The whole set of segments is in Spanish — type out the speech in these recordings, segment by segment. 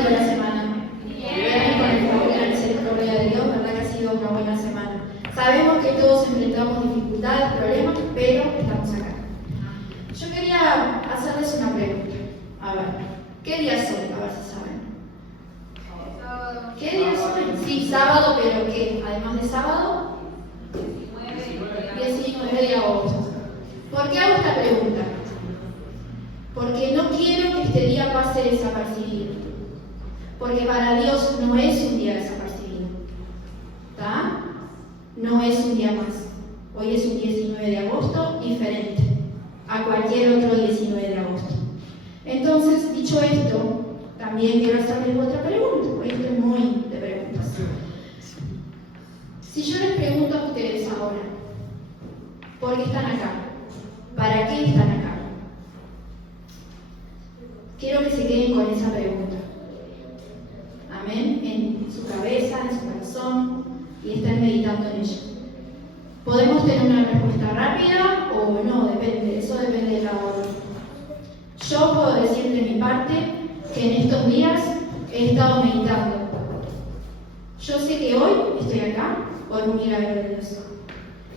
sido la semana? Bien, con el favor y la misericordia de Dios, verdad que ha sido una buena semana. Sabemos que todos enfrentamos dificultades, problemas, pero estamos acá. Yo quería hacerles una pregunta. A ver, ¿qué día es hoy? A ver si saben. ¿Qué día es hoy? Sí, sábado, pero ¿qué? Además de sábado, 19 de agosto. ¿Por qué hago esta pregunta? Porque no quiero que este día pase desapercibido. Porque para Dios no es un día desapercibido. ¿Está? No es un día más. Hoy es un 19 de agosto diferente a cualquier otro 19 de agosto. Entonces, dicho esto, también quiero hacerles otra pregunta. Hoy estoy muy de preguntas. Si yo les pregunto a ustedes ahora, ¿por qué están acá? ¿Para qué están acá? Quiero que se queden con esa pregunta. Amén. En su cabeza, en su corazón, y estén meditando en ella. Podemos tener una respuesta rápida o no, depende. Eso depende de cada uno. Yo puedo decir de mi parte que en estos días he estado meditando. Yo sé que hoy estoy acá por un milagro de Dios.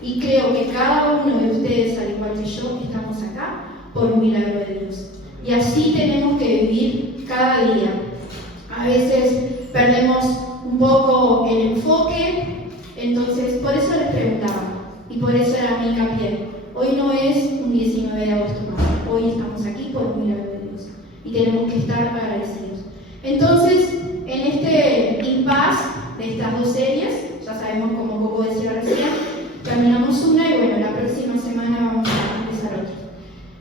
Y creo que cada uno de ustedes, al igual que yo, estamos acá por un milagro de Dios. Y así tenemos que vivir cada día. A veces perdemos un poco el enfoque, entonces por eso les preguntaba, y por eso era mi hincapié. Hoy no es un 19 de agosto más, hoy estamos aquí por un milagro de Dios. Y tenemos que estar agradecidos. Entonces, en este impasse de estas dos series, ya sabemos, como Coco decía recién, terminamos una y bueno, la próxima semana vamos a empezar otra.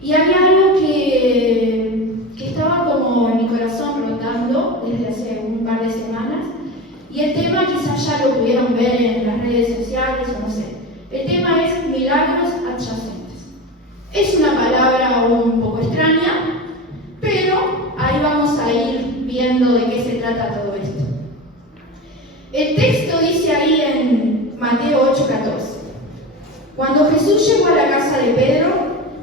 Y había algo que estaba como en mi corazón rondando desde hace un par de semanas, y el tema quizás ya lo pudieron ver en las redes sociales o no sé. El tema es milagros adyacentes. Es una palabra un poco extraña, pero ahí vamos a ir viendo de qué se trata todo esto. El texto dice ahí en Mateo 8:14. Cuando Jesús llegó a la casa de Pedro,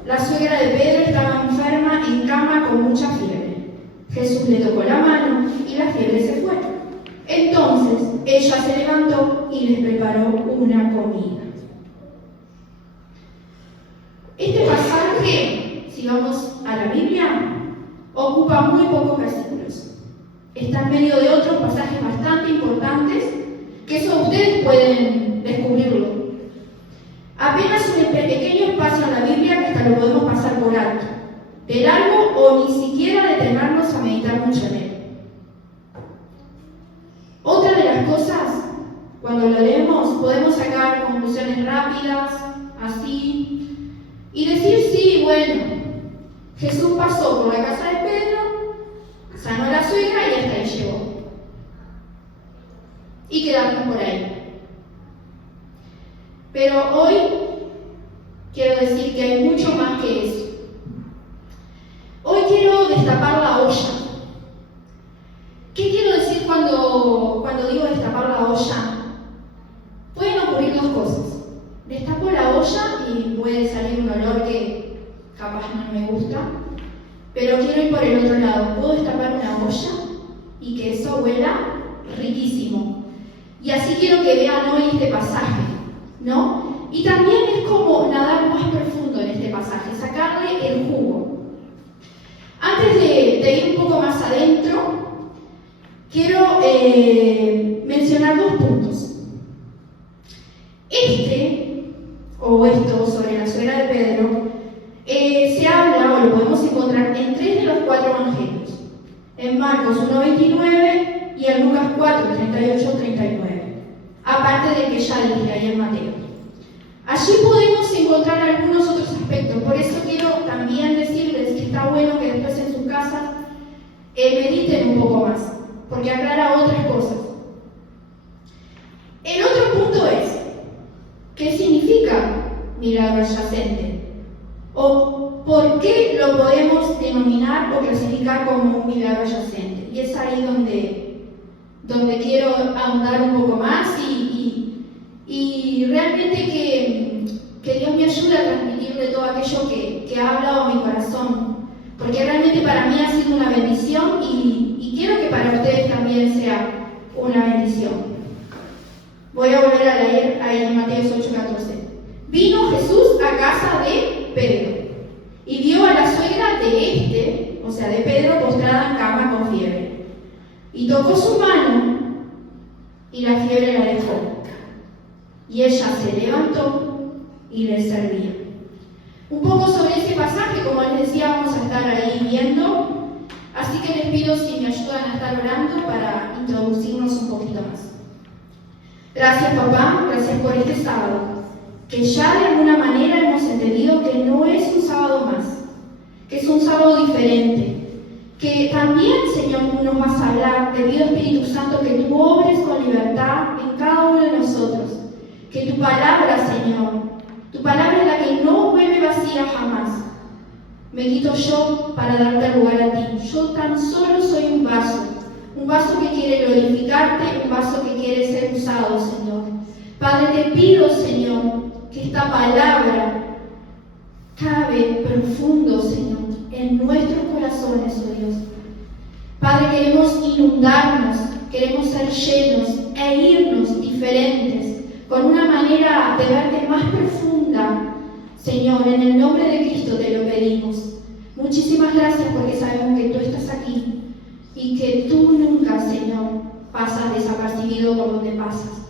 la suegra de Pedro estaba enferma en cama con mucha fiebre. Jesús le tocó la mano y la fiebre se fue. Entonces ella se levantó y les preparó una comida. Este pasaje, si vamos a la Biblia, ocupa muy pocos versículos. Está en medio de otros pasajes bastante importantes, que eso ustedes pueden descubrirlo. Apenas un pequeño espacio en la Biblia que hasta lo podemos pasar por alto, de largo o ni siquiera detenernos a meditar mucho en él. Otra de las cosas, cuando lo leemos, podemos sacar conclusiones rápidas, así, y decir, sí, bueno, Jesús pasó por la casa de Pedro, sanó a la suegra y hasta ahí llegó. Y quedarnos por ahí. Pero hoy quiero decir que hay mucho más que eso. Hoy quiero destapar la olla. ¿Qué quiero decir cuando digo destapar la olla? Pueden ocurrir dos cosas. Destapo la olla y puede salir un olor que capaz no me gusta, pero quiero ir por el otro lado. Puedo destapar una olla y que eso huela riquísimo. Y así quiero que vean hoy este pasaje, ¿no? Y también es como nadar más profundo en este pasaje, sacarle el jugo. Antes de ir un poco más adentro, quiero mencionar dos puntos. Esto sobre la suegra de Pedro, se habla, o lo podemos encontrar en 3 de los 4 evangelios. En Marcos 1:29 y en Lucas 4:38-39. Aparte del que ya dije ahí en Mateo. Allí podemos encontrar algunos otros aspectos. Por eso quiero también decirles que está bueno que después en sus casas mediten un poco más, porque aclara otras cosas. El otro punto es, ¿qué significa milagro adyacente? ¿O por qué lo podemos denominar o clasificar como un milagro adyacente? Y es ahí donde quiero ahondar un poco más y realmente que Dios me ayude a transmitirle todo aquello que ha hablado mi corazón. Porque realmente para mí ha sido una bendición y quiero que para ustedes a volver a leer ahí en Mateo 8:14. Vino Jesús a casa de Pedro y vio a la suegra de o sea, de Pedro, postrada en cama con fiebre. Y tocó su mano y la fiebre la dejó. Y ella se levantó y le servía. Un poco sobre ese pasaje, como les decía, vamos a estar ahí viendo. Así que les pido si me ayudan a estar orando para introducirnos un poquito más. Gracias, papá, gracias por este sábado, que ya de alguna manera hemos entendido que no es un sábado más, que es un sábado diferente, que también, Señor, tú nos vas a hablar. Te pido, Espíritu Santo, que tú obres con libertad en cada uno de nosotros, que tu palabra, Señor, tu palabra es la que no vuelve vacía jamás. Me quito yo para darte lugar a ti. Yo tan solo soy un vaso que quiere glorificarte, un vaso que quiere ser usado, Señor. Padre, te pido, Señor, que esta palabra cabe profundo, Señor, en nuestros corazones, oh Dios. Padre, queremos inundarnos, queremos ser llenos e irnos diferentes, con una manera de verte más profunda. Señor, en el nombre de Cristo te lo pedimos. Muchísimas gracias porque sabemos que tú estás aquí y que tú nunca, Señor, pasas desapercibido por donde pasas.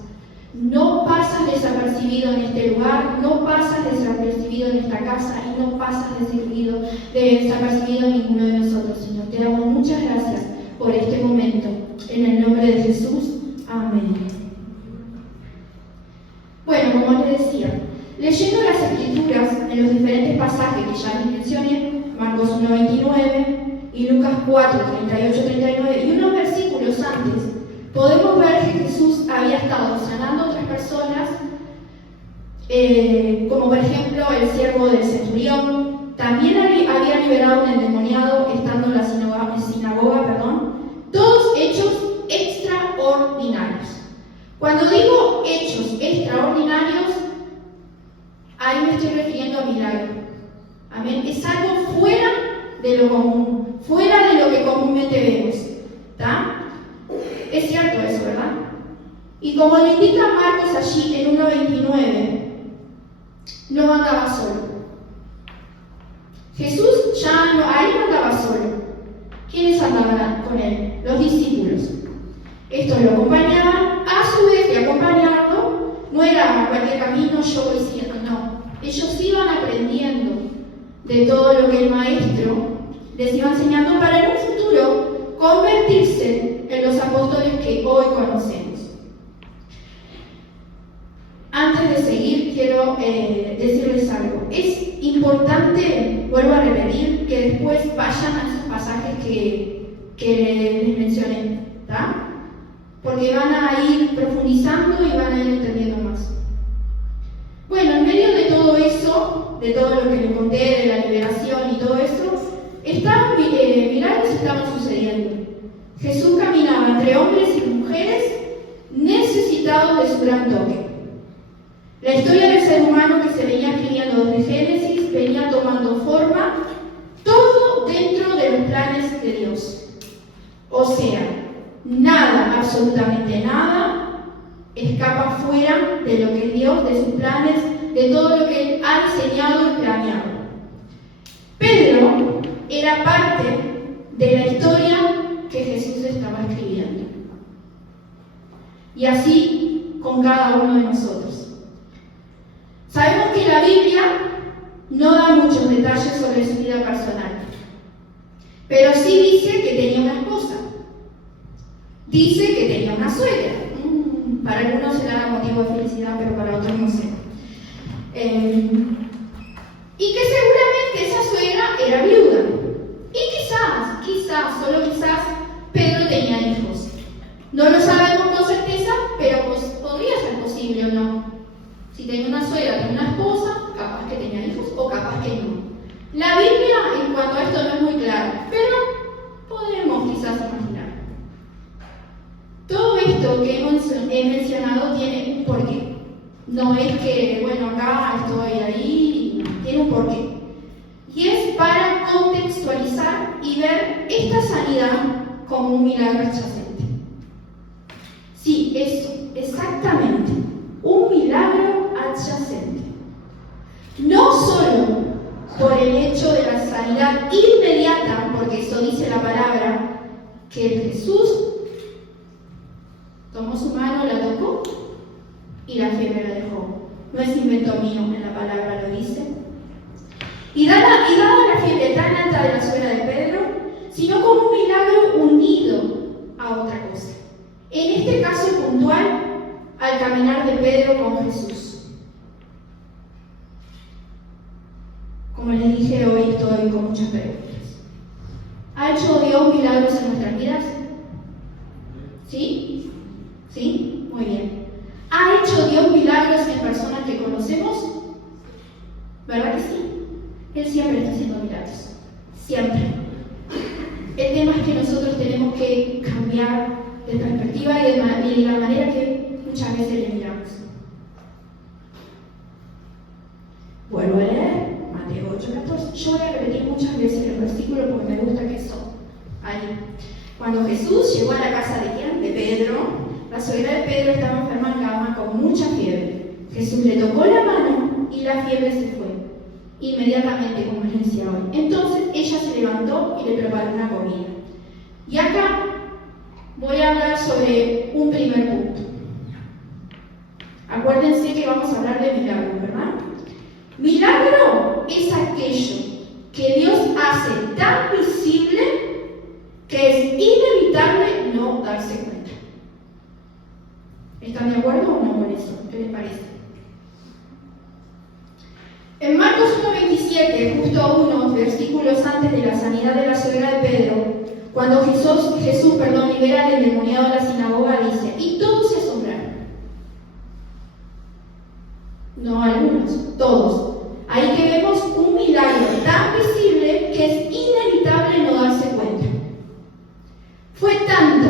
No pasas desapercibido en este lugar, no pasas desapercibido en esta casa y no pasas desapercibido en ninguno de nosotros, Señor. Te damos muchas gracias por este momento. En el nombre de Jesús. Amén. Bueno, como les decía, leyendo las Escrituras en los diferentes pasajes que ya les mencioné, Marcos 1:29 y Lucas 4:38-39 y unos versículos antes, podemos ver que Jesús había estado sanando a otras personas, como por ejemplo el siervo del centurión. También había liberado a un endemoniado estando en la sinagoga, todos hechos extraordinarios. Cuando digo hechos extraordinarios, ahí me estoy refiriendo a milagro. Amén. Es algo fuera de lo común, fuera de lo que comúnmente vemos. ¿Está? Es cierto eso, ¿verdad? Y como lo indica Marcos allí en 1:29, no andaba solo. Jesús ya ahí no andaba solo. ¿Quiénes andaban con él? Los discípulos. Estos lo acompañaban, a su vez de acompañarlo, no era cualquier camino, yo voy siguiendo, no. Ellos iban aprendiendo de todo lo que el maestro les iba enseñando para en un futuro convertirse en los apóstoles que hoy conocemos. Antes de seguir, quiero decirles algo. Es importante, vuelvo a repetir, que después vayan a esos pasajes que les mencioné, ¿está? Porque van a ir profundizando y van a ir entendiendo más. Bueno, en medio de todo eso, de todo lo que les conté, de la liberación y todo eso, milagros estaban sucediendo. Jesús caminaba entre hombres y mujeres necesitados de su gran toque. La historia del ser humano que se venía escribiendo desde Génesis venía tomando forma, todo dentro de los planes de Dios. O sea, nada, absolutamente nada, escapa fuera de lo que es Dios, de sus planes, de todo lo que Él ha diseñado y planeado. Pedro era parte de la historia que Jesús estaba escribiendo. Y así con cada uno de nosotros. Sabemos que la Biblia no da muchos detalles sobre su vida personal, pero sí dice que tenía una esposa. Dice que tenía una suegra. Para algunos será motivo de felicidad, pero para otros no sé. Y que seguramente esa suegra era viuda. Y quizás, solo quizás, Pedro tenía hijos. No lo sabemos con certeza, pero podría ser posible o no. Si tenía una suegra, tenía una esposa, capaz que tenía hijos o capaz que no. La Biblia en cuanto a esto no es muy clara, pero podemos quizás imaginar. Todo esto que he mencionado tiene un porqué. No es que, bueno, acá estoy ahí, no, tiene un porqué. Y es para contextualizar y ver esta sanidad como un milagro adyacente. Sí, eso, exactamente. milagro adyacente. No solo por el hecho de la sanidad inmediata, porque eso dice la palabra, que Jesús tomó su mano, la tocó y la fiebre la dejó. No es invento mío, en la palabra lo dice. Y dada la fiebre tan alta de la suegra de Pedro, sino como un milagro unido a otra cosa. En este caso puntual, al caminar de Pedro con Jesús. Como les dije, hoy estoy con muchas preguntas. ¿Ha hecho Dios milagros en nuestras vidas? ¿Sí? ¿Sí? Muy bien. ¿Ha hecho Dios milagros en personas que conocemos? ¿Verdad que sí? Él siempre está haciendo milagros. Siempre. El tema es que nosotros tenemos que cambiar de perspectiva y de la manera que muchas veces le miramos. Vuelvo a leer Mateo 8:14. Yo voy a repetir muchas veces el versículo porque me gusta que son ahí. Cuando Jesús llegó a la casa de ¿quién? De Pedro, la suegra de Pedro estaba enferma en cama con mucha fiebre. Jesús le tocó la mano y la fiebre se fue. Inmediatamente, como les decía hoy. Entonces ella se levantó y le preparó una comida. Y acá voy a hablar sobre un primer punto. Acuérdense que vamos a hablar de milagro, ¿verdad? Milagro es aquello que Dios hace tan visible que es inevitable no darse cuenta. ¿Están de acuerdo o no con eso? ¿Qué les parece? En Marcos 1:27, justo unos versículos antes de la sanidad de la suegra de Pedro, cuando Jesús libera al endemoniado de la sinagoga, dice, y todos se asombraron. No algunos, todos. Ahí que vemos un milagro tan visible que es inevitable no darse cuenta. Fue tanto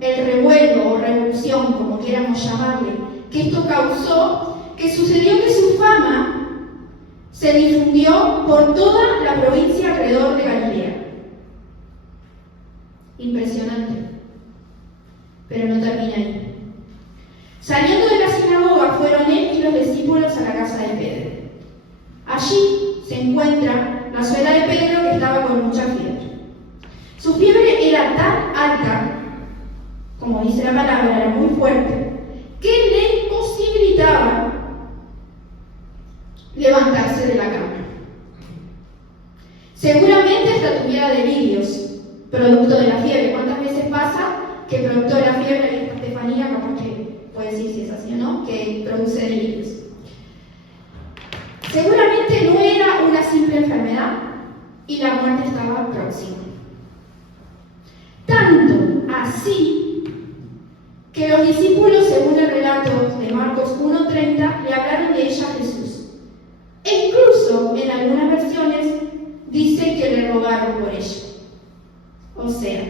el revuelo o revolución, como quieramos llamarle, que esto causó que sucedió que su fama se difundió por toda la provincia alrededor de Galilea. Impresionante. Pero no termina ahí. Saliendo de la sinagoga fueron él y los discípulos a la casa de Pedro. Allí se encuentra la suegra de Pedro que estaba con mucha fiebre. Su fiebre era tan alta, como dice la palabra, era muy fuerte, que le imposibilitaba levantarse de la cama. Seguramente hasta tuviera delirios, producto de la fiebre. ¿Cuántas veces pasa que producto de la fiebre, y esta Estefanía capaz que puede decir si es así o no, que produce delirios? Seguramente no era una simple enfermedad y la muerte estaba próxima. Tanto así que los discípulos, según el relato de Marcos 1:30, le hablaron de ella a Jesús. E incluso en algunas versiones dice que le rogaron por ella. O sea,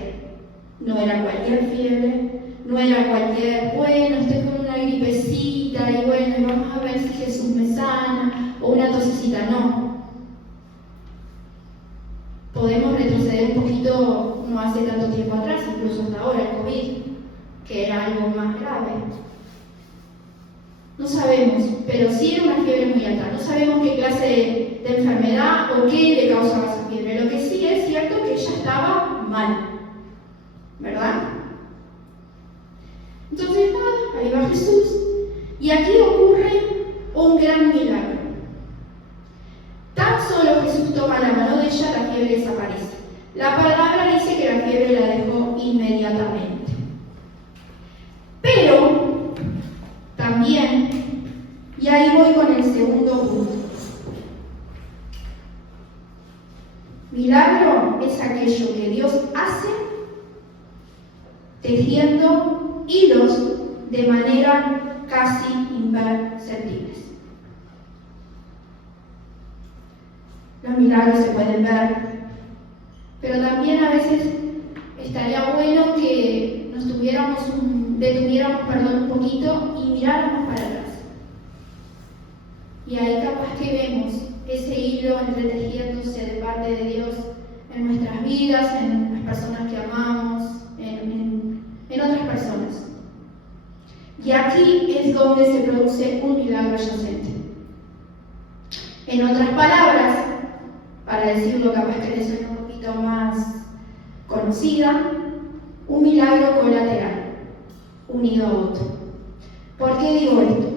no era cualquier fiebre, no era cualquier, bueno, estoy con una gripecita y bueno, vamos a ver si Jesús me sana, o una tosecita, no. Podemos retroceder un poquito, no hace tanto tiempo atrás, incluso hasta ahora, el COVID, que era algo más grave. No sabemos, pero sí era una fiebre muy alta. No sabemos qué clase de enfermedad o qué le causaba esa fiebre. Lo que sí es cierto que ella estaba mal, ¿verdad? Entonces, ahí va Jesús. Y aquí ocurre un gran milagro. Tan solo Jesús toma la mano de ella, la fiebre desaparece. La palabra dice que la fiebre la dejó inmediatamente. Pero también, y ahí voy con el segundo punto. Milagro es aquello que Dios hace tejiendo hilos de manera casi imperceptibles. Los milagros se pueden ver, pero también a veces estaría bueno que nos detuviéramos un poquito y miráramos para atrás. Y ahí capaz que vemos ese hilo entretejiéndose de parte de Dios en nuestras vidas, en las personas que amamos, en otras personas. Y Y aquí es donde se produce un milagro adyacente. En otras palabras, para decirlo capaz que le suena un poquito más conocida, un milagro colateral, unido a otro. ¿Por qué digo esto?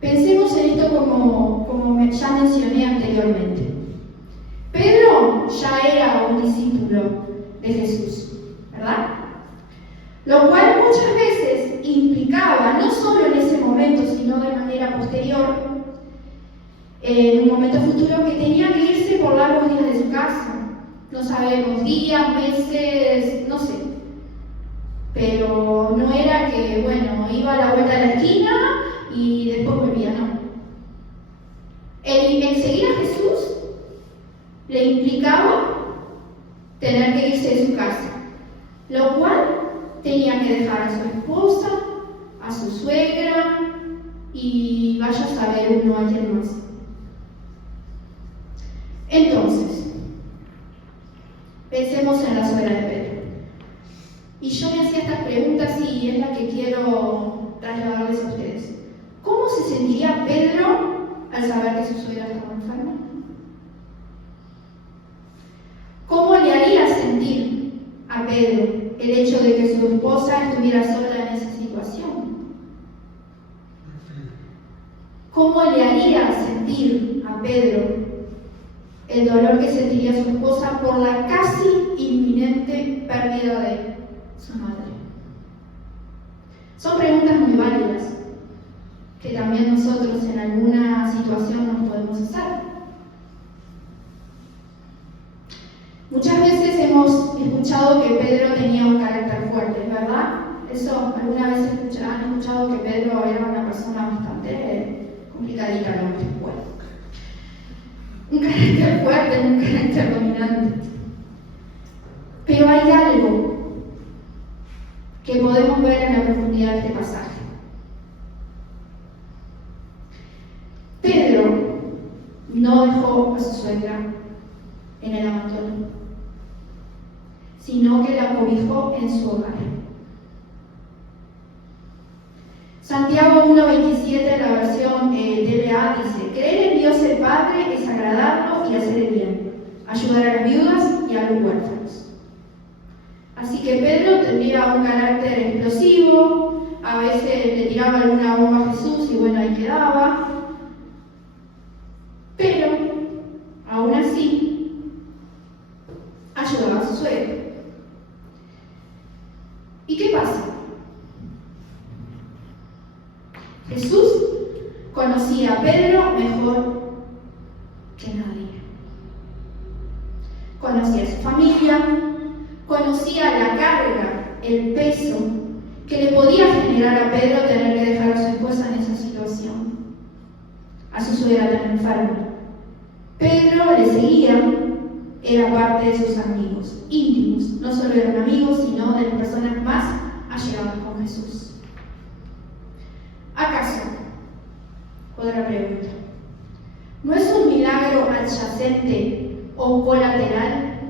Pensemos en esto como ya mencioné anteriormente. Pedro ya era un discípulo de Jesús, ¿verdad? Lo cual muchas veces implicaba, no solo en ese momento, sino de manera posterior, en un momento futuro, que tenía que irse por largos días de su casa. No sabemos, días, meses, no sé. Pero no era que, bueno, iba a la vuelta de la esquina y después volvía, no. El seguir a Jesús le implicaba tener que irse de su casa, lo cual tenía que dejar a su esposa, a su suegra y vaya a saber uno a quién más. Entonces, pensemos en la suegra de Pedro. Y yo me hacía estas preguntas y es la que quiero trasladarles a ustedes. ¿Cómo se sentiría Pedro al saber que su suegra estaba enferma? ¿Cómo le haría sentir a Pedro el hecho de que su esposa estuviera sola en esa situación? ¿Cómo le haría sentir a Pedro el dolor que sentiría su esposa por la casi inminente pérdida de su madre? Son preguntas muy válidas que también nosotros en alguna situación nos podemos hacer. Muchas veces hemos escuchado que Pedro tenía un carácter fuerte, ¿verdad? Eso, alguna vez han escuchado que Pedro era una persona bastante complicadita, ¿no? Bueno, un carácter fuerte, un carácter dominante. Pero hay algo que podemos ver en la profundidad de este pasaje. Pedro no dejó a su suegra en el abandono, sino que la cobijó en su hogar. Santiago 1:27, la versión TLA, dice: creer en Dios el Padre es agradarlo y hacer el bien, ayudar a las viudas y a los huérfanos. Así que Pedro tendría un carácter explosivo, a veces le tiraba alguna bomba a Jesús y bueno, ahí quedaba. Pero, aún así, ayudaba a su suegra. ¿Y qué pasa? Jesús conocía a Pedro mejor que nadie. Conocía a su familia, conocía la carga, el peso que le podía generar a Pedro tener que dejar a su esposa en esa situación, a su suegra tan enferma. Pedro le seguía, era parte de sus amigos íntimos, no solo eran amigos, sino de las personas más allegadas con Jesús. ¿Acaso, otra pregunta, no es un milagro adyacente o colateral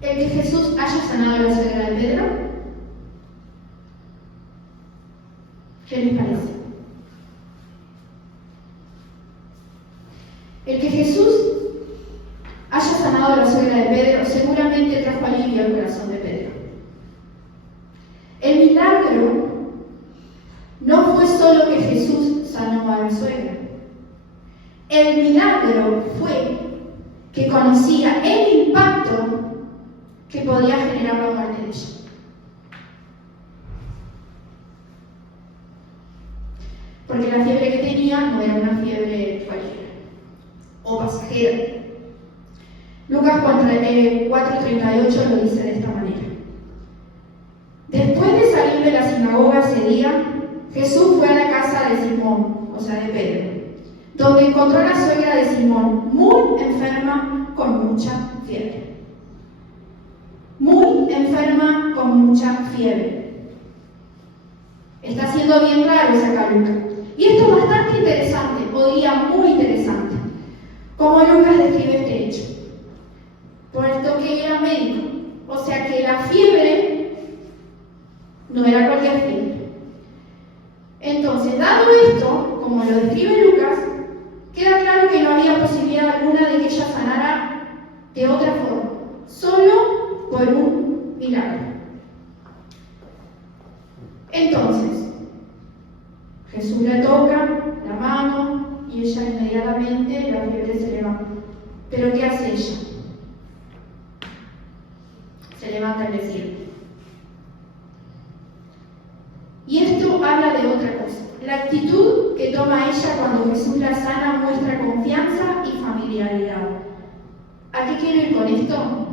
el que Jesús haya sanado a la suegra de Pedro? ¿Qué les parece? El que Jesús haya sanado a la suegra de Pedro seguramente trajo alivio al corazón de Pedro. El milagro no fue solo que Jesús sanó a la suegra. El milagro fue que conocía el impacto que podía generar la muerte de ella. Porque la fiebre que tenía no era una fiebre cualquiera o pasajera. Lucas 4:38 lo dice de esta manera. Después de salir de la sinagoga ese día, Jesús fue a la casa de Simón, o sea de Pedro, donde encontró a la suegra de Simón muy enferma con mucha fiebre. Muy enferma con mucha fiebre. Está siendo bien claro ese acá Lucas. Y esto es bastante interesante, o diría muy interesante, como Lucas describe este hecho. Puesto que era médico, o sea que la fiebre no era cualquier fiebre. milagro. Entonces, Jesús la toca la mano y ella inmediatamente la fiebre se levanta. ¿Pero qué hace ella? Se levanta y le sirve. Y esto habla de otra cosa. La actitud que toma ella cuando Jesús la sana muestra confianza y familiaridad. ¿A qué quiero ir con esto?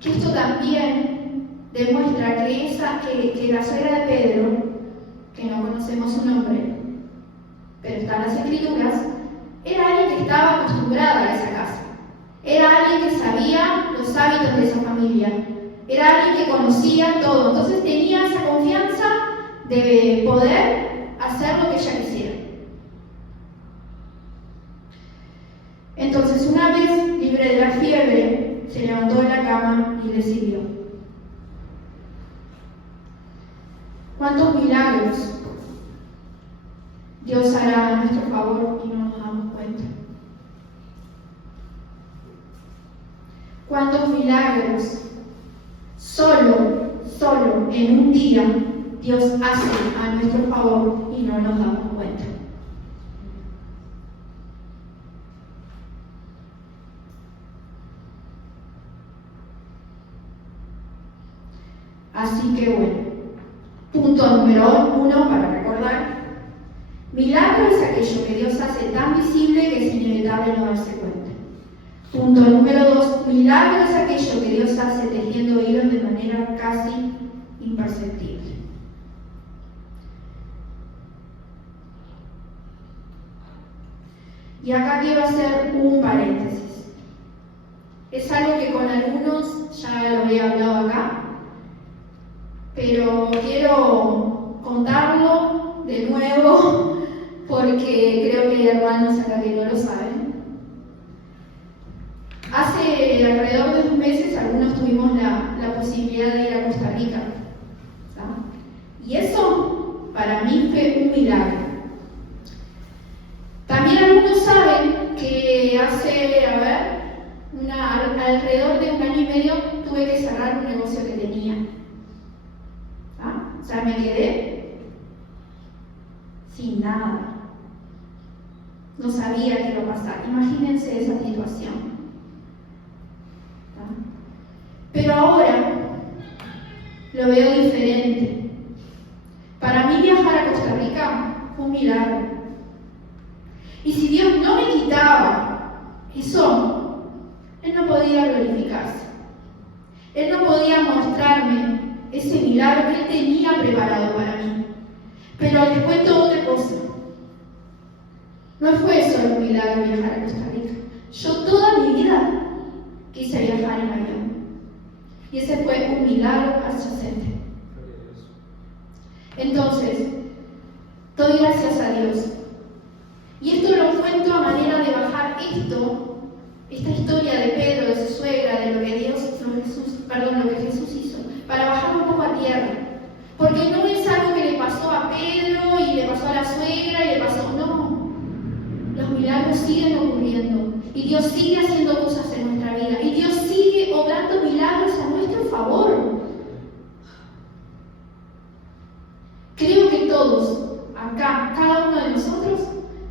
Que esto también demuestra que la suegra de Pedro, que no conocemos su nombre, pero está en las Escrituras, era alguien que estaba acostumbrada a esa casa. Era alguien que sabía los hábitos de esa familia. Era alguien que conocía todo. Entonces tenía esa confianza de poder hacer lo que ella quisiera. Entonces, una vez libre de la fiebre, se levantó de la cama y le sirvió. ¿Cuántos milagros Dios hará a nuestro favor y no nos damos cuenta? ¿Cuántos milagros solo en un día Dios hace a nuestro favor y no nos damos cuenta? Así que bueno, punto número 1 para recordar: milagro es aquello que Dios hace tan visible que es inevitable no darse cuenta. Punto número 2, milagro es aquello que Dios hace tejiendo hilos de manera casi imperceptible. Y acá quiero hacer un paréntesis. Es algo que con algunos ya lo había hablado acá, pero quiero contarlo de nuevo porque creo que hay hermanos acá que no lo saben. Hace alrededor de 2 meses algunos tuvimos la posibilidad de ir a Costa Rica, ¿sabes? Y eso para mí fue un milagro. También algunos saben que hace, alrededor de 1 año y medio tuve que cerrar un negocio que tenía. O sea, me quedé sin nada. No sabía qué iba a pasar. Imagínense esa situación. Pero ahora lo veo diferente. Para mí viajar a Costa Rica fue un milagro. Y si Dios no me quitaba eso, Él no podía glorificarse. Él no podía mostrarme ese milagro que Él tenía preparado para mí. Pero les cuento otra cosa. No fue solo un milagro viajar a Costa Rica. Yo toda mi vida quise viajar en avión. Y ese fue un milagro adyacente. Entonces, doy gracias a Dios. Y esto lo cuento a manera de bajar esta historia de Pedro, de su suegra, de lo que Jesús hizo, para bajar un poco a tierra. Porque no es algo que le pasó a Pedro y le pasó a la suegra y le pasó, no. Los milagros siguen ocurriendo y Dios sigue haciendo cosas en nuestra vida y Dios sigue obrando milagros a nuestro favor. Creo que todos, acá, cada uno de nosotros,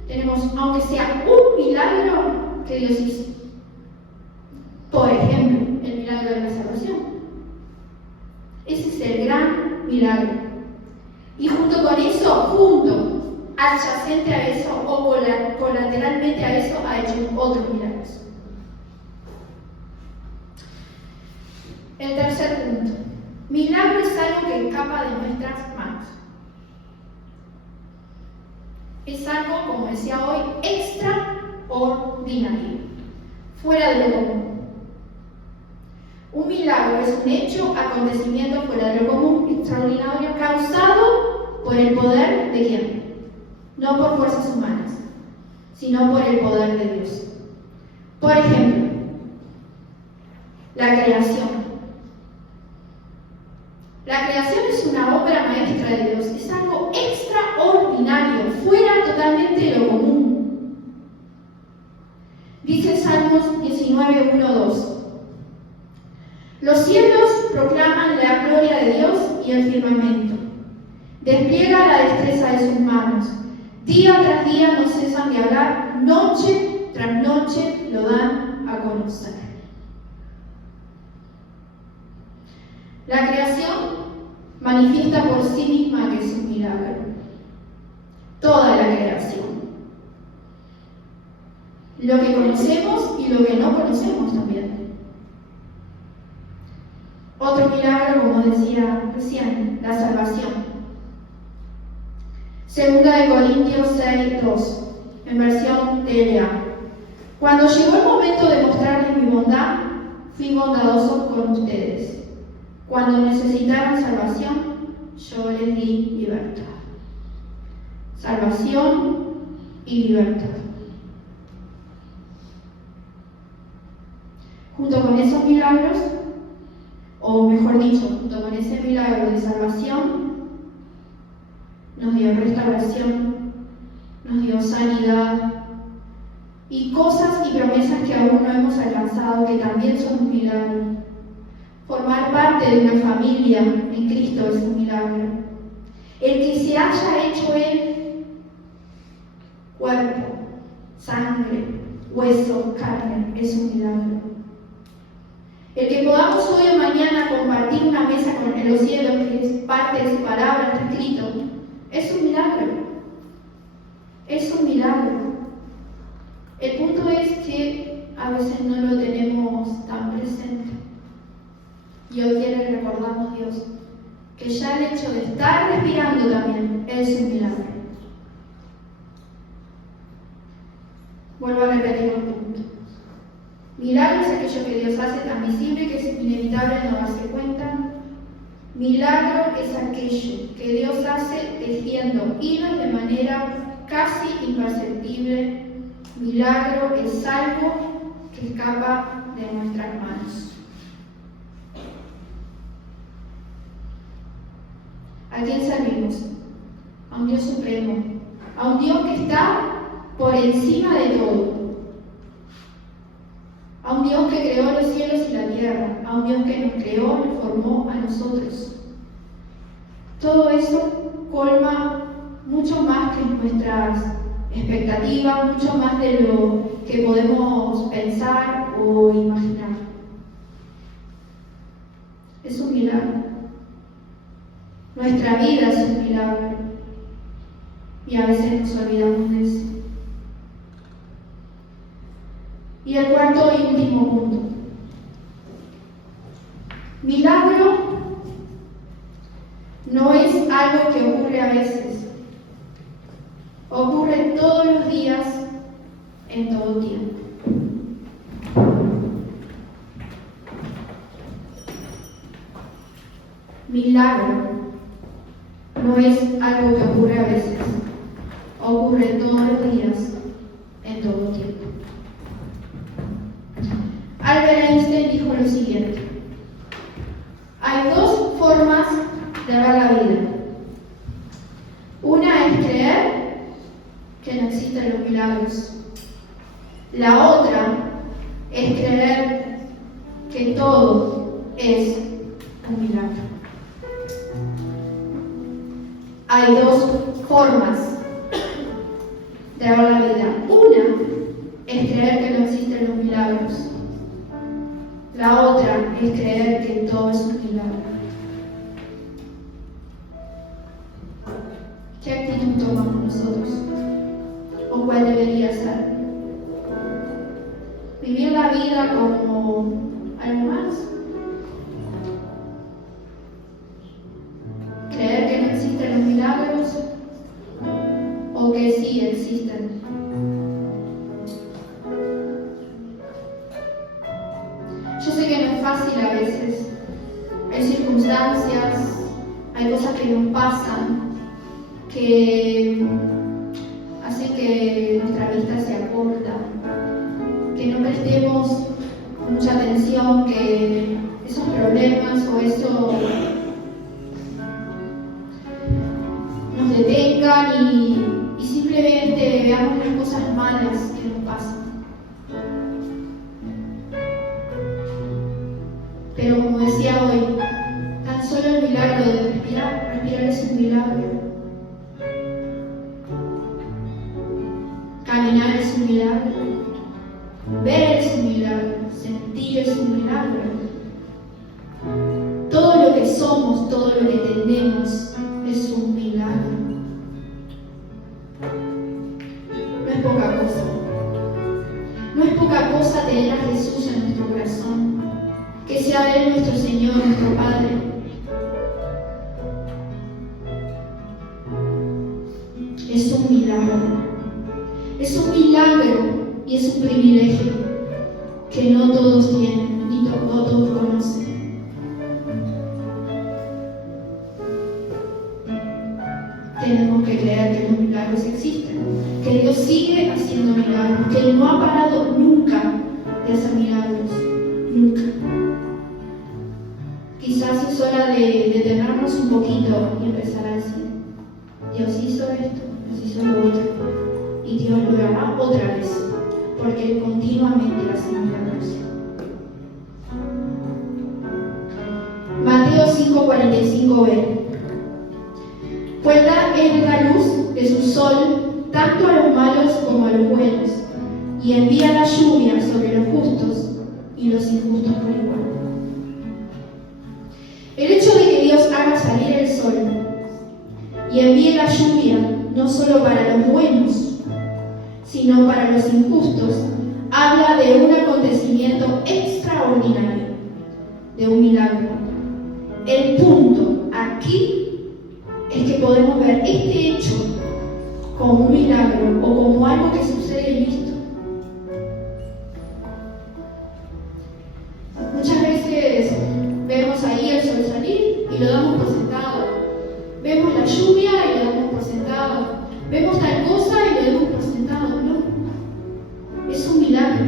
tenemos, aunque sea un milagro que Dios hizo. Por ejemplo, el milagro de la salvación. Ese es el gran milagro. Y junto con eso, adyacente a eso o colateralmente a eso, ha hecho otros milagros. El tercer punto. Milagro es algo que escapa de nuestras manos. Es algo, como decía hoy, extraordinario, fuera de lo común. Un milagro es un hecho, acontecimiento fuera de lo común, extraordinario, causado por el poder de ¿quién? No por fuerzas humanas, sino por el poder de Dios. Por ejemplo, la creación. La creación es una obra maestra de Dios, es algo extraordinario, fuera totalmente de lo común. Dice Salmos 19, 1, 2. Los cielos proclaman la gloria de Dios y el firmamento despliega la destreza de sus manos. Día tras día no cesan de hablar, noche tras noche lo dan a conocer. La creación manifiesta por sí misma que es un milagro. Toda la creación. Lo que conocemos y lo que no conocemos también. Otro milagro, como decía recién, la salvación. Segunda de Corintios 6:2, en versión TLA. Cuando llegó el momento de mostrarles mi bondad, fui bondadoso con ustedes. Cuando necesitaron salvación, yo les di libertad. Salvación y libertad. Junto con esos milagros, o mejor dicho, junto con ese milagro de salvación, nos dio restauración, nos dio sanidad y cosas y promesas que aún no hemos alcanzado, que también son un milagro. Formar parte de una familia en Cristo es un milagro. El que se haya hecho Él cuerpo, sangre, hueso, carne, es un milagro. El que podamos hoy o mañana compartir una mesa en los cielos, que es parte de su palabra, está escrito, es un milagro. Es un milagro. El punto es que a veces no lo tenemos tan presente. Y hoy quiero que recordamos, Dios, que ya el hecho de estar respirando también es un milagro. Vuelvo a repetir el punto. Milagro es aquello que Dios hace tan visible que es inevitable no darse cuenta. Milagro es aquello que Dios hace tejiendo hilos de manera casi imperceptible. Milagro es algo que escapa de nuestras manos. ¿A quién servimos? A un Dios supremo, a un Dios que está por encima de todo, a un Dios que creó los cielos y la tierra, a un Dios que nos creó, nos formó a nosotros. Todo eso colma mucho más que nuestras expectativas, mucho más de lo que podemos pensar o imaginar. Es un milagro. Nuestra vida es un milagro y a veces nos olvidamos de eso. Y el cuarto y último punto. Milagro no es algo que ocurre a veces. Ocurre todos los días, en todo tiempo. Milagro no es algo que ocurre a veces, ocurre todos los días, en todo tiempo. Albert Einstein dijo lo siguiente: hay dos formas de ver la vida. Una es creer que no existen los milagros. La otra es creer que todo es un milagro. Hay dos formas de ver la vida. Una es creer que no existen los milagros. La otra es creer que todo es un milagro. ¿Qué actitud tomamos nosotros? ¿O cuál debería ser? ¿Vivir la vida como algo más? ¿Creer que no existen los milagros? ¿O que sí existen? Yo sé que no es fácil a veces. Hay circunstancias, hay cosas que nos pasan, que hacen que nuestra vista se acorta, que no prestemos mucha atención, que esos problemas o eso nos detengan y simplemente veamos las cosas malas que nos pasan. Pero como un milagro. Ver es un milagro. Sentir es un milagro. Todo lo que somos, todo lo que tenemos es un milagro. No es poca cosa. No es poca cosa tener a Jesús en nuestro corazón. Que sea Él nuestro Señor, nuestro Padre. Es un milagro. Es un milagro y es un privilegio que no todos tienen ni no todos conocen. Tenemos que creer que los milagros existen, que Dios sigue haciendo milagros, que Él no ha parado nunca de hacer milagros, nunca. Quizás es hora de detenernos un poquito y empezar a decir: Dios hizo esto, Dios hizo lo otro, y Dios lo hará otra vez, porque Él continuamente hace milagros. Mateo 5:45b. Pues Él da luz de su sol tanto a los malos como a los buenos, y envía la lluvia sobre los justos y los injustos por igual. El hecho de que Dios haga salir el sol y envíe la lluvia no solo para los buenos, sino para los injustos, habla de un acontecimiento extraordinario, de un milagro. El punto aquí es que podemos ver este hecho como un milagro o como algo que sucede y listo. Muchas veces vemos ahí el sol salir y lo damos por sentado. Vemos la lluvia y lo damos por sentado. Vemos tal cosa y lo damos por sentado. No. Es un milagro.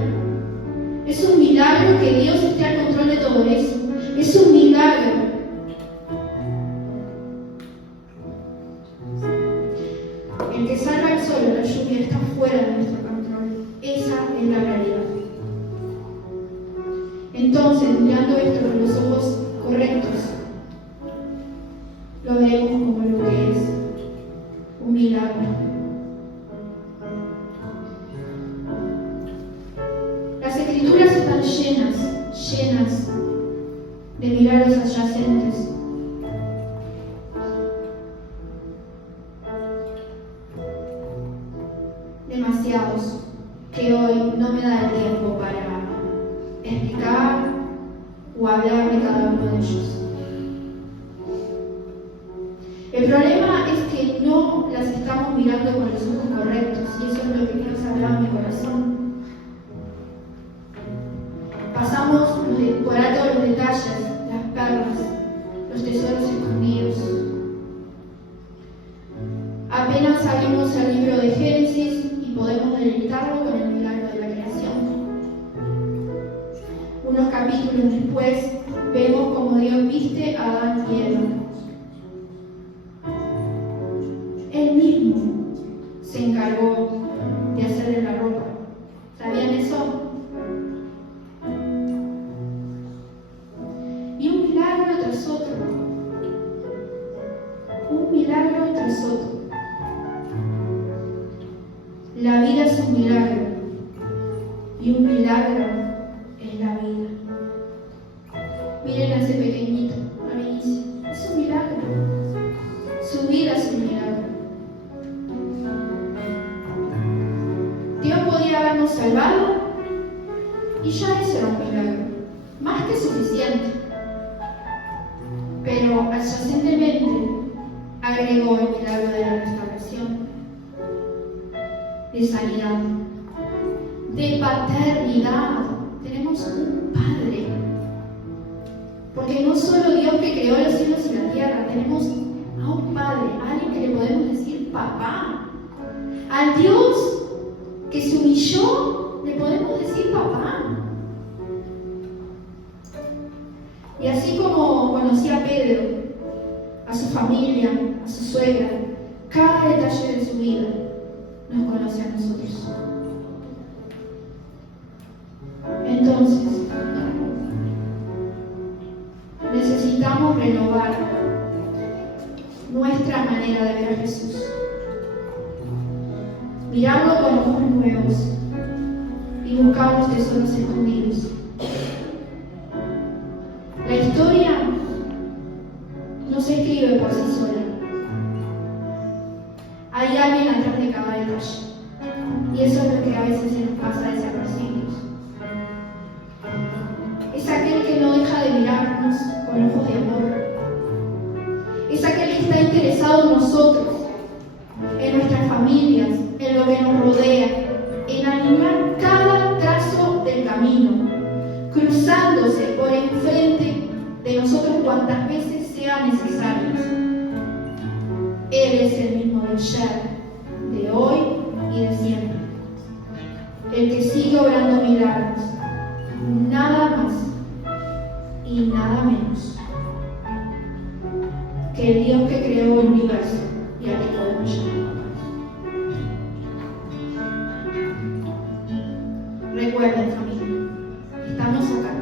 Es un milagro que Dios esté al control de todo eso. Es un milagro. El que salva el sol o la lluvia está fuera de nuestro control. Esa es la realidad. Entonces, mirando esto con los ojos correctos, lo veremos como lo que es: un milagro. Las Escrituras están llenas de milagros adyacentes. Demasiados que hoy no me da el tiempo para explicar o hablar de cada uno de ellos. El problema es que no las estamos mirando con los ojos correctos, y eso es lo que Dios hablaba en mi corazón. Pasamos por alto los detalles, las perlas, los tesoros escondidos. Apenas abrimos el libro de Génesis y podemos deleitarlo con el milagro de la creación. Unos capítulos después vemos cómo Dios viste a Adán y Eva. Él mismo se encargó de hacerle la ropa. ¿Sabían eso? Y un milagro tras otro. Un milagro tras otro. La vida es un milagro. Y un milagro es la vida. Miren a ese pequeñito al inicio. Es un milagro. Su vida es un milagro. Dios podía habernos salvado y ya eso era un milagro, más que suficiente. Pero adyacentemente agregó el milagro de la restauración, de sanidad, de paternidad. Tenemos un Padre, porque no solo Dios que creó los cielos y la tierra, tenemos a un Padre, a alguien que le podemos decir papá, al Dios que se humilló, le podemos decir papá. Y así como conocí a Pedro, a su familia, a su suegra, cada detalle de su vida nos conoce a nosotros. Entonces, necesitamos renovar nuestra manera de ver a Jesús. Mirarlo con ojos nuevos, y buscamos tesoros escondidos. La historia no se escribe por sí sola. Hay alguien atrás de cada detalle. Y eso es lo que a veces se nos pasa desapercibidos. Es aquel que no deja de mirarnos con ojos de amor. Es aquel que está interesado en nosotros, en nuestras familias, en lo que nos rodea, en animar cada trazo del camino, cruzándose por enfrente de nosotros cuantas veces sean necesarias. Él es el mismo de ayer, de hoy y de siempre. El que sigue obrando milagros, nada más y nada menos que el Dios que creó el universo y al que podemos llamar. Recuerden, familia, estamos acá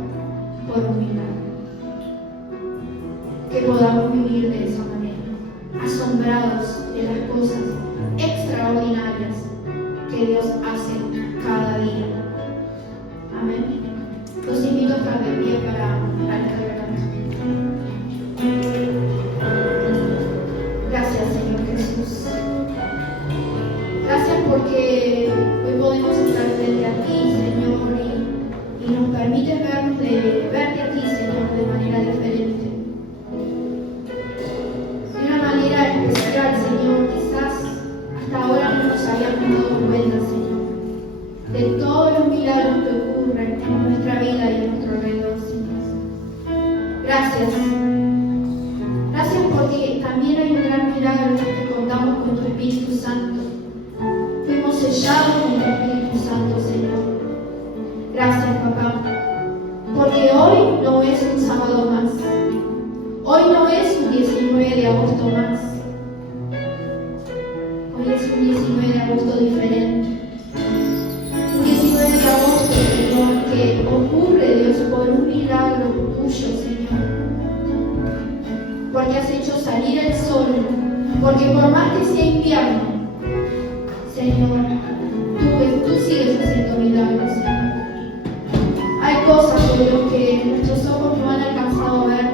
por un milagro. Que podamos vivir de esa manera, asombrados de las cosas extraordinarias que Dios hace cada día. Amén. Los invito a estar de pie para la canción. Gracias, Señor Jesús. Gracias porque hoy podemos estar frente a ti, Señor, y nos permites verte a ti, Señor, de manera diferente. De una manera especial, Señor, quizás hasta ahora no nos habíamos dado cuenta, Señor, de todos los milagros que ocurren en nuestra vida y en nuestro alrededor, Señor. Gracias. Gracias porque también hay un gran milagro en que contamos con tu Espíritu Santo. Fuimos sellados con tu Espíritu Santo, Señor. Gracias, papá. Porque hoy no es un sábado más. Hoy no es un 19 de agosto más. Hoy es un 19 de agosto diferente. Un 19 de agosto, Señor, que ocurre, Dios, por un milagro tuyo, Señor. Porque has hecho salir el sol. Porque por más que sea invierno, Señor, tú sigues haciendo milagros, Señor. Hay cosas, oh Dios, que nuestros ojos no han alcanzado a ver.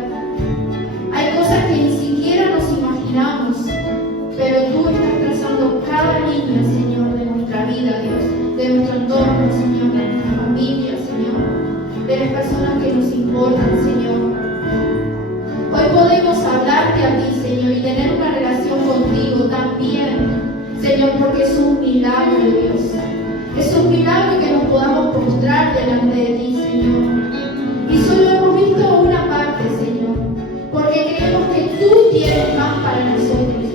Hay cosas que ni siquiera nos imaginamos, pero tú estás trazando cada línea, Señor, de nuestra vida, Dios, de nuestro entorno, Señor, de nuestra familia, Señor, de las personas que nos importan, Señor. Hoy podemos hablarte a ti, Señor, y tener una relación contigo también, Señor, porque es un milagro, Dios. Es un milagro que nos podamos postrar delante de ti, Señor. Y solo hemos visto una parte, Señor, porque creemos que tú tienes más para nosotros.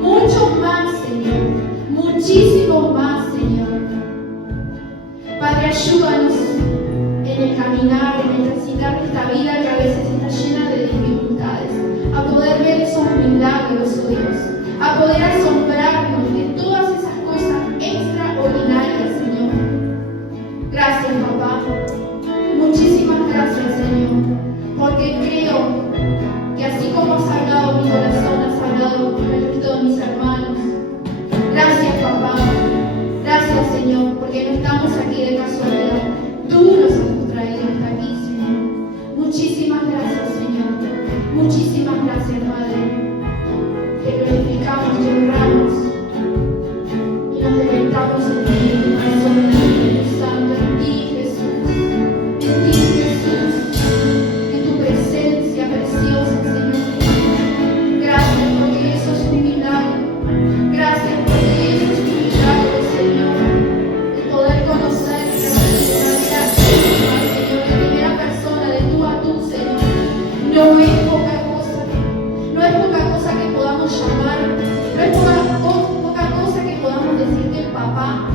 Mucho más, Señor. Muchísimo más, Señor. Padre, ayúdanos en el caminar, en el transitar de esta vida que a veces está llena de dificultades, a poder ver esos milagros, oh Dios, a poder asombrarnos de todas esas cosas extraordinarias, Señor. Gracias, papá. Muchísimas gracias, Señor, porque creo que así como has hablado mi corazón, has hablado con el resto de mis hermanos. Gracias, papá. Gracias, Señor, porque no estamos aquí de casualidad. Tú nos has traído hasta aquí, Señor. Muchísimas gracias, Señor. Muchísimas gracias, Padre. Te glorificamos, te honramos y nos deleitamos en ti, en tu corazón, en el Espíritu Santo, en ti, Jesús. En ti, Jesús. En tu presencia preciosa, Señor. Gracias porque eso es un milagro. Gracias porque eso es un milagro, Señor. El poder conocer la personalidad íntima, Señor, de primera persona, de tú a tú, Señor. No es poca cosa. No es poca cosa que podamos llamar. No es poca cosa que podamos decirte papá.